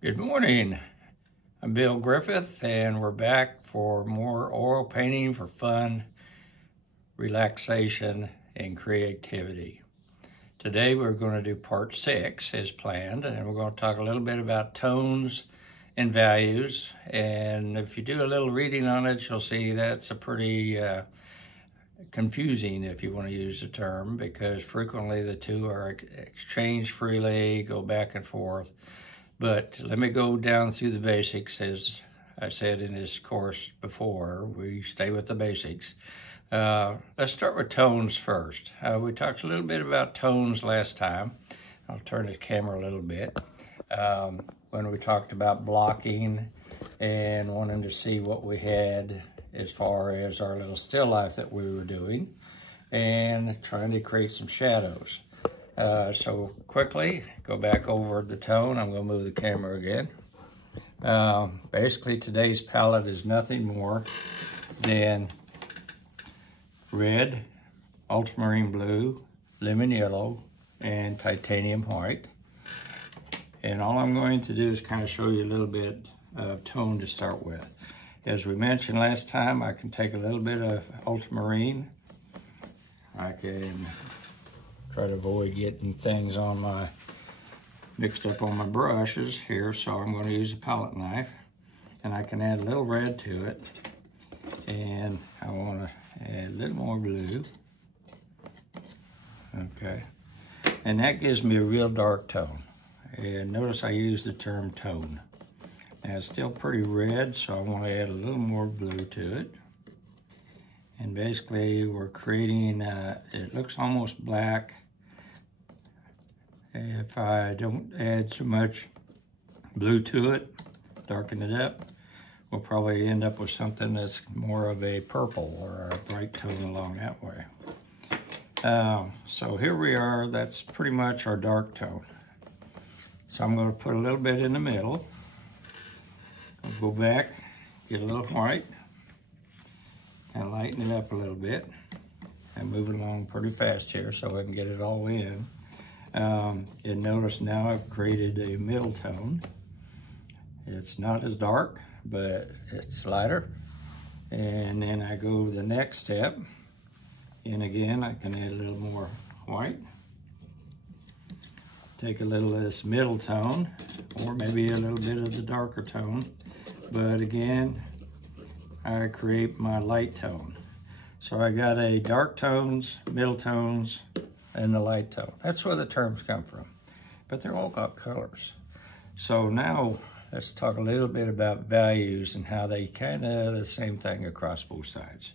Good morning. I'm Bill Griffith, and we're back for more oil painting for fun, relaxation, and creativity. Today we're going to do part 6 as planned, and we're going to talk a little bit about tones and values. And if you do a little reading on it, you'll see that's a pretty confusing, if you want to use the term, because frequently the two are exchanged freely, go back and forth. But let me go down through the basics. As I said in this course before, we stay with the basics. Let's start with tones first. We talked a little bit about tones last time. I'll turn the camera a little bit. When we talked about blocking and wanting to see what we had as far as our little still life that we were doing and trying to create some shadows. So quickly, go back over the tone. I'm going to move the camera again. Basically, today's palette is nothing more than red, ultramarine blue, lemon yellow, and titanium white. And all I'm going to do is kind of show you a little bit of tone to start with. As we mentioned last time, I can take a little bit of ultramarine. I can try to avoid getting things on my mixed up on my brushes here, so I'm going to use a palette knife, and I can add a little red to it, and I want to add a little more blue. Okay, and that gives me a real dark tone. And notice I use the term tone. Now it's still pretty red, so I want to add a little more blue to it. And basically we're creating, it looks almost black. If I don't add too much blue to it, darken it up, we'll probably end up with something that's more of a purple or a bright tone along that way. So here we are, that's pretty much our dark tone. So I'm going to put a little bit in the middle. I'll go back, get a little white, and lighten it up a little bit. I'm moving along pretty fast here so I can get it all in. And notice now I've created a middle tone. It's not as dark, but it's lighter. And then I go to the next step. And again, I can add a little more white. Take a little of this middle tone, or maybe a little bit of the darker tone. But again, I create my light tone. So I got a dark tones, middle tones, and the light tone. That's where the terms come from. But they're all got colors. So now let's talk a little bit about values and how they kind of the same thing across both sides.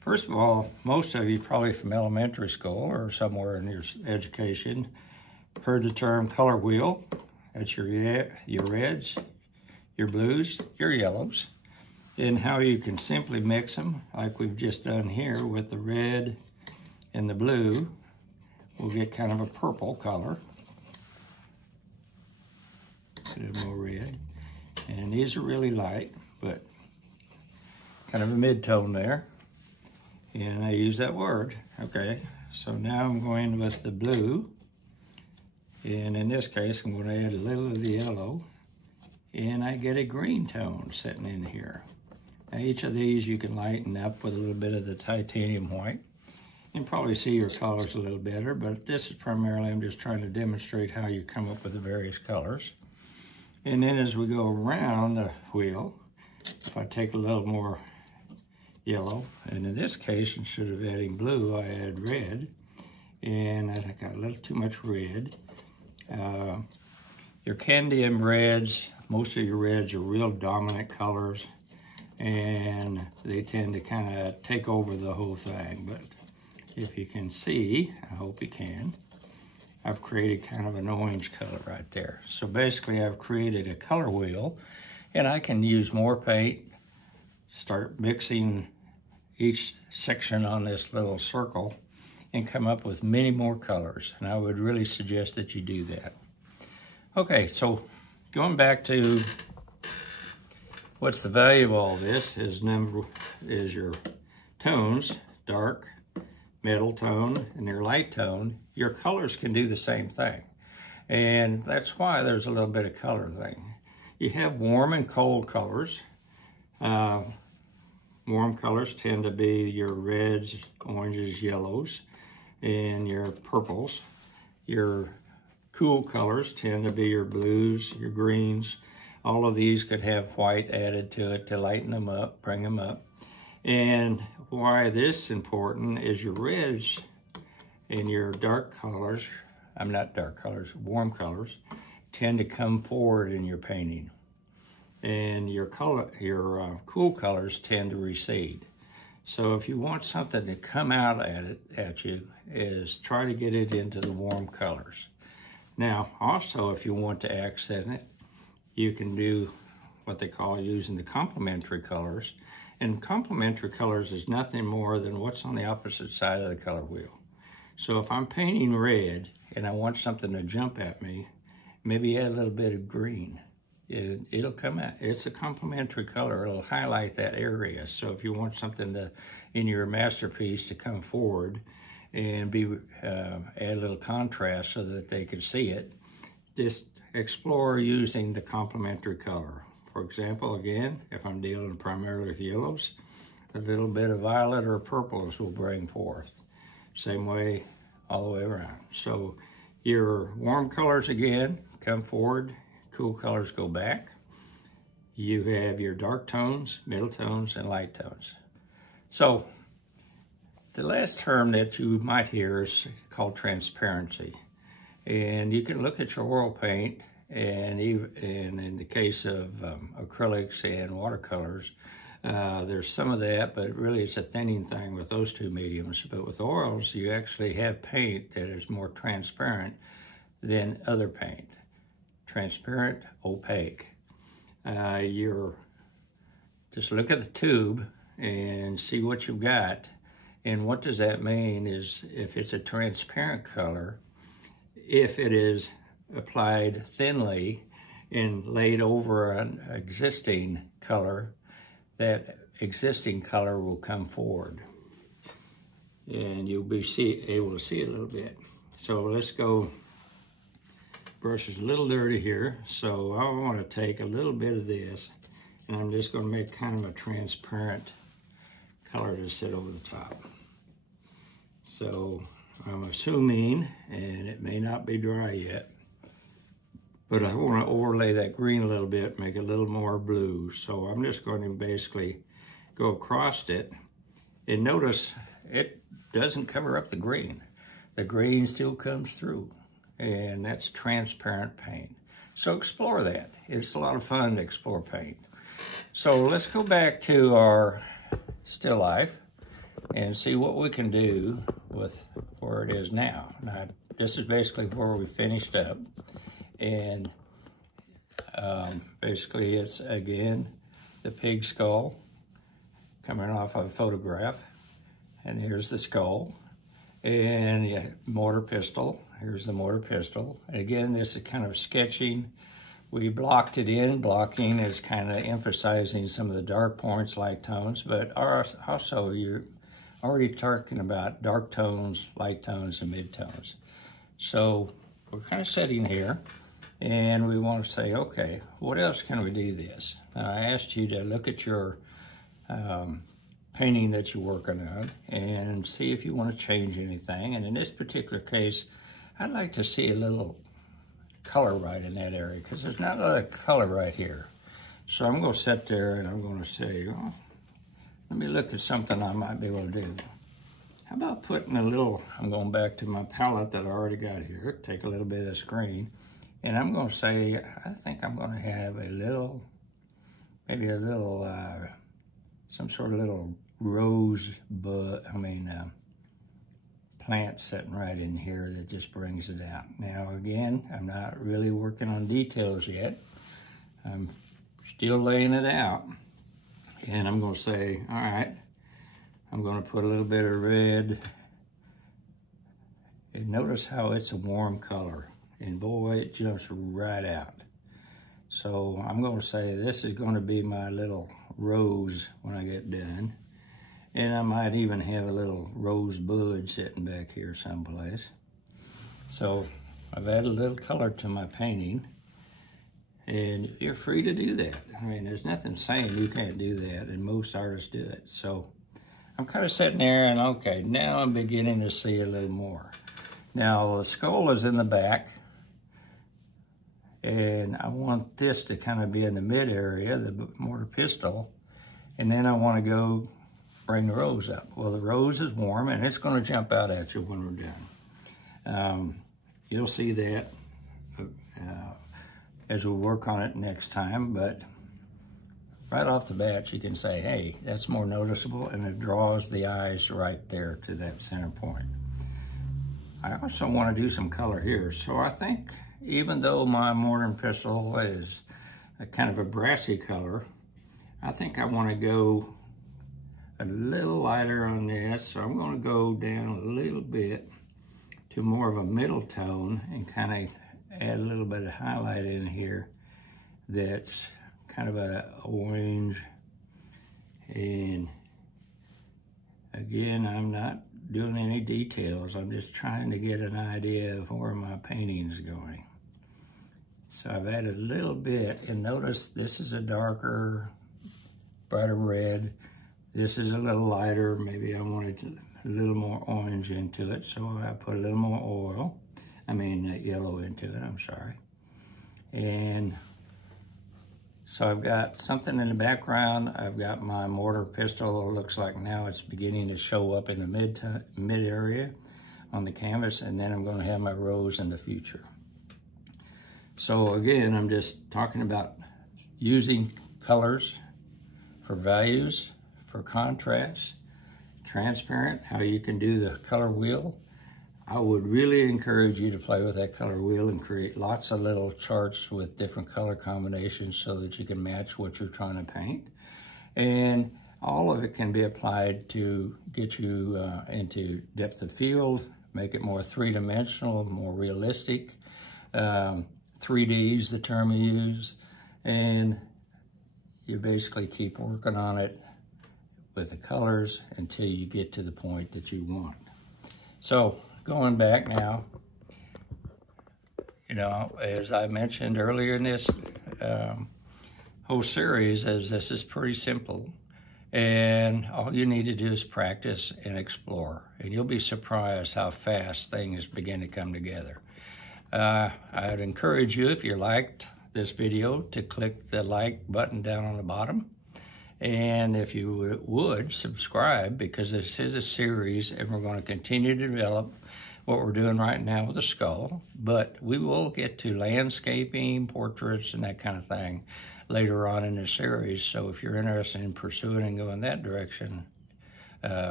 First of all, most of you probably from elementary school or somewhere in your education heard the term color wheel. That's your reds, your blues, your yellows, and how you can simply mix them like we've just done here with the red and the blue. We'll get kind of a purple color. A little more red. And these are really light, but kind of a mid-tone there. And I use that word, okay. So now I'm going with the blue. And in this case, I'm going to add a little of the yellow. And I get a green tone sitting in here. Now each of these you can lighten up with a little bit of the titanium white. You can probably see your colors a little better, but this is primarily, I'm just trying to demonstrate how you come up with the various colors. And then as we go around the wheel, if I take a little more yellow, and in this case, instead of adding blue, I add red, and I got a little too much red. Your Candium reds, most of your reds are real dominant colors, and they tend to kind of take over the whole thing. But if you can see, I hope you can, I've created kind of an orange color right there. So basically I've created a color wheel, and I can use more paint, start mixing each section on this little circle, and come up with many more colors. And I would really suggest that you do that. Okay, so going back to what's the value of all this is your tones, dark, middle tone, and your light tone. Your colors can do the same thing. And that's why there's a little bit of color thing. You have warm and cold colors. Warm colors tend to be your reds, oranges, yellows, and your purples. Your cool colors tend to be your blues, your greens. All of these could have white added to it to lighten them up, bring them up. And why this is important is your reds and your dark colors, warm colors, tend to come forward in your painting. And your cool colors tend to recede. So if you want something to come out at you, is try to get it into the warm colors. Now, also, if you want to accent it, you can do what they call using the complementary colors. And complementary colors is nothing more than what's on the opposite side of the color wheel. So if I'm painting red and I want something to jump at me, maybe add a little bit of green. It'll come out. It's a complementary color. It'll highlight that area. So if you want something in your masterpiece to come forward and add a little contrast so that they can see it, just explore using the complementary color. For example, again, if I'm dealing primarily with yellows, a little bit of violet or purples will bring forth. Same way all the way around. So your warm colors again come forward. Cool colors go back. You have your dark tones, middle tones, and light tones. So the last term that you might hear is called transparency. And you can look at your oil paint, and in the case of acrylics and watercolors, there's some of that, but really it's a thinning thing with those two mediums. But with oils, you actually have paint that is more transparent than other paint. Transparent, opaque. Just look at the tube and see what you've got. And what does that mean is if it's a transparent color, if it is applied thinly and laid over an existing color, that existing color will come forward. And you'll be able to see it a little bit. So let's go. Brush is a little dirty here, so I want to take a little bit of this, and I'm just going to make kind of a transparent color to sit over the top. So I'm assuming, and it may not be dry yet, but I want to overlay that green a little bit, make it a little more blue. So I'm just going to basically go across it, and notice it doesn't cover up the green. The green still comes through. And that's transparent paint. So explore that. It's a lot of fun to explore paint. So let's go back to our still life and see what we can do with where it is now. Now, this is basically where we finished up. And basically it's, again, the pig skull coming off of a photograph. And here's the skull. And yeah, mortar pistol. Here's the mortar pistol. And again, this is kind of sketching. We blocked it in. Blocking is kind of emphasizing some of the dark points, light tones, but also you're already talking about dark tones, light tones, and mid-tones. So we're kind of sitting here, and we want to say, okay, what else can we do this? Now, I asked you to look at your painting that you're working on and see if you want to change anything. And in this particular case, I'd like to see a little color right in that area because there's not a lot of color right here. So I'm going to sit there and I'm going to say, oh, let me look at something I might be able to do. How about putting a little, I'm going back to my palette that I already got here, take a little bit of this green, and I'm going to say, I think I'm going to have a little, maybe a little, some sort of little plant sitting right in here that just brings it out. Now again, I'm not really working on details yet. I'm still laying it out. And I'm going to say, all right, I'm going to put a little bit of red. And notice how it's a warm color. And boy, it jumps right out. So I'm going to say this is going to be my little rose when I get done. And I might even have a little rose bud sitting back here someplace. So I've added a little color to my painting, and you're free to do that. I mean, there's nothing saying you can't do that, and most artists do it. So I'm kind of sitting there and okay, now I'm beginning to see a little more. Now the skull is in the back, and I want this to kind of be in the mid area, the mortar pestle, and then I want to go bring the rose up. Well, the rose is warm and it's going to jump out at you when we're done. You'll see that as we work on it next time, but right off the bat you can say, hey, that's more noticeable, and it draws the eyes right there to that center point. I also want to do some color here, so I think even though my mortar and pestle is a kind of a brassy color, I think I want to go a little lighter on this, so I'm going to go down a little bit to more of a middle tone and kind of add a little bit of highlight in here that's kind of a orange. And again, I'm not doing any details, I'm just trying to get an idea of where my painting's going. So I've added a little bit, and notice this is a darker, brighter red. This is a little lighter. Maybe I wanted a little more orange into it, so I put a little more yellow into it, I'm sorry. And so I've got something in the background. I've got my mortar pestle. It looks like now it's beginning to show up in the mid area on the canvas, and then I'm going to have my rose in the future. So again, I'm just talking about using colors for values, for contrast, transparent, how you can do the color wheel. I would really encourage you to play with that color wheel and create lots of little charts with different color combinations so that you can match what you're trying to paint. And all of it can be applied to get you into depth of field, make it more three-dimensional, more realistic. 3D is the term you use, and you basically keep working on it with the colors until you get to the point that you want. So going back now, as I mentioned earlier in this whole series, this is pretty simple, and all you need to do is practice and explore, and you'll be surprised how fast things begin to come together. I'd encourage you, if you liked this video, to click the like button down on the bottom. And if you would, subscribe, because this is a series and we're going to continue to develop what we're doing right now with the skull. But we will get to landscaping, portraits, and that kind of thing later on in the series. So if you're interested in pursuing and going that direction,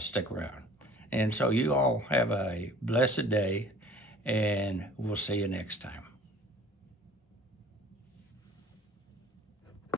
stick around. And so you all have a blessed day, and we'll see you next time.